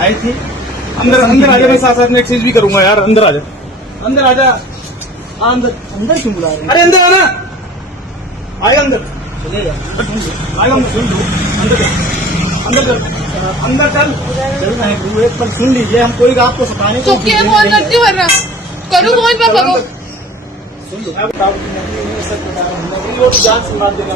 आए थे। अंदर अंदर आजा मैं साथ साथ में एक्सचेंज भी करूँगा यार अंदर आजा अंदर आजा हाँ, अंदर अंदर क्यों बुला रहे हैं? अरे अंदर आना आए अंदर। सुन लो अंदर अंदर चल अंदर चल। चल नहीं गुरु एक पर सुन लीजिए हम कोई आपको सताने को चुपके फ़ोन करती वरना। करू फ़ोन पे करो? सुन लो। हूँ। हो जान से मार देगा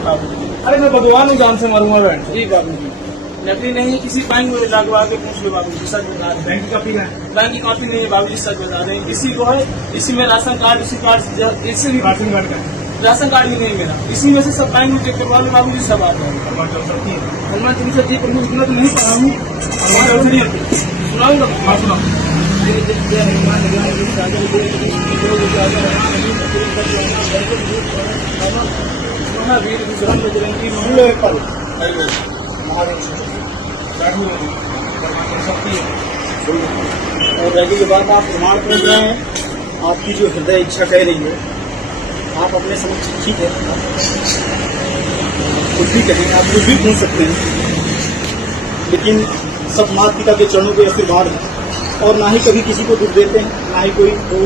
अरे मैं भगवान हूँ जान से मारूँगा बाबू जी नकली नहीं है किसी बैंक में लगवा के पूछ लो बाबू जी सच बता रहे बैंक की कॉपी है बैंक की कॉपी नहीं है बाबू जी सच बता रहे हैं किसी को है इसी में राशन कार्ड इसी कार्ड से इससे भी राशन कार्ड का राशन कार्ड भी नहीं मेरा इसी में से सब बैंक में चेक करवा लो बाबू जी सब आता है हनुमान चालीसा जी पर मैं तो नहीं पढ़ा हूँ हनुमान चालीसा हाँ और रह गई बात आप प्रमाण कर रहे हैं, आपकी जो हृदय इच्छा कह रही है, आप अपने समक्ष ठीक है। कुछ भी कहें आप कुछ भी पूछ सकते हैं। लेकिन सब माता पिता के चरणों के आशीर्वाद है। और ना ही कभी किसी को दुख देते हैं, ना ही कोई वो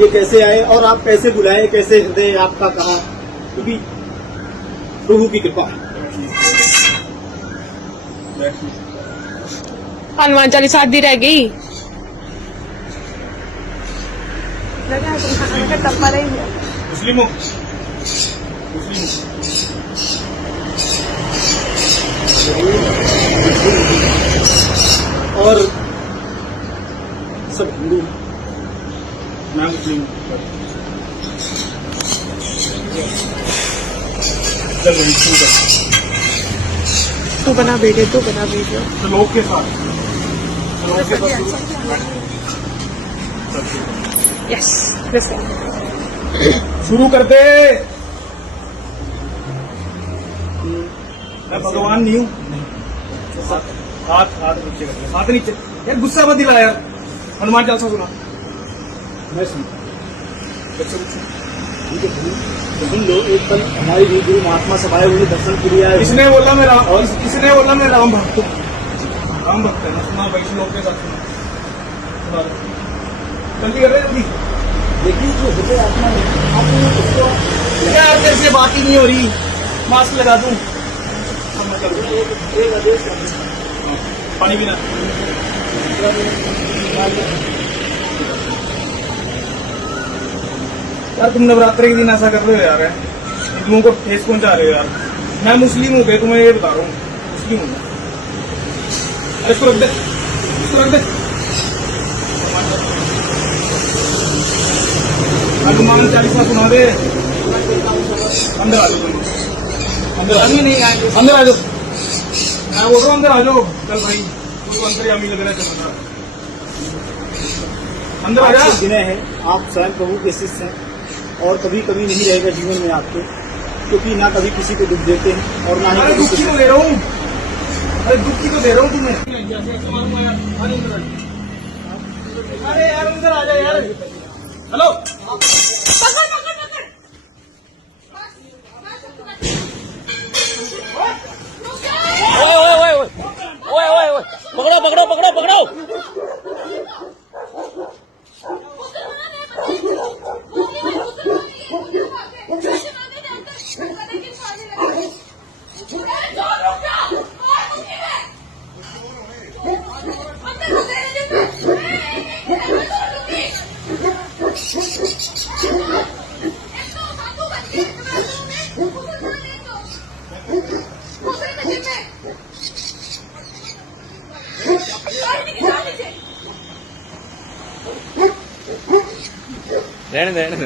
ये कैसे आए और आप कैसे बुलाए, कैसे हृदय आपका कहा? क्योंकि प्रभु की कृपा है। हनुमान चालीसा आधी रह गई और सब हिंदू मैं मुस्लिम। चलो शुरू। तू बना वीडियो तू बना वीडियो श्लोक के साथ। श्लोक के साथ शुरू- यस शुरू करते मैं भगवान नहीं हूँ। हाथ हाथ नीचे करते हाथ नीचे। यार गुस्सा मत दिला यार। हनुमान चालीसा सुना। मैं सुन बच्चों तो एक पल हमारी भी गुरु महात्मा सभाए हुए दर्शन के लिए आए। इसने बोला मैं राम और किसने बोला मैं राम भक्त राम भक्त है ना? सुना वैष्णव के साथ सुना। जल्दी कर रहे जल्दी देखिए जो हृदय आत्मा है आपने उसको यार तेरे से बात ही नहीं हो रही? मास्क लगा दूँ? एक आदेश हाँ, पानी पीना। यार, तुम नवरात्रि के दिन ऐसा कर रहे हो यार हिंदुओं को ठेस पहुँचा रहे हो यार। मैं मुस्लिम हूँ तुम्हें ये बता रहा हूँ। मुस्लिम हूँ इसको रख दे। इसको रख दे। हनुमान चालीसा सुना दे। अंदर आ जाओ। अंदर आ जाओ। नहीं आएँगे अंदर आ जाओ। मैं बोल रहा हूँ, अंदर आ जाओ। चल भाई तू अंतर्यामी लग रहा है। चल अंदर आ। जाओ है, आप स्वयं प्रभु के शिष्य हैं। और कभी कभी नहीं रहेगा जीवन में आपके क्योंकि ना कभी किसी को दुख देते हैं और ना ही दुख दुखी को दे रहा हूँ। अरे दुखी को दे रहा हूँ तुम्हें। अरे यार अंदर आ जाए यार। हेलो। നേണു നേണു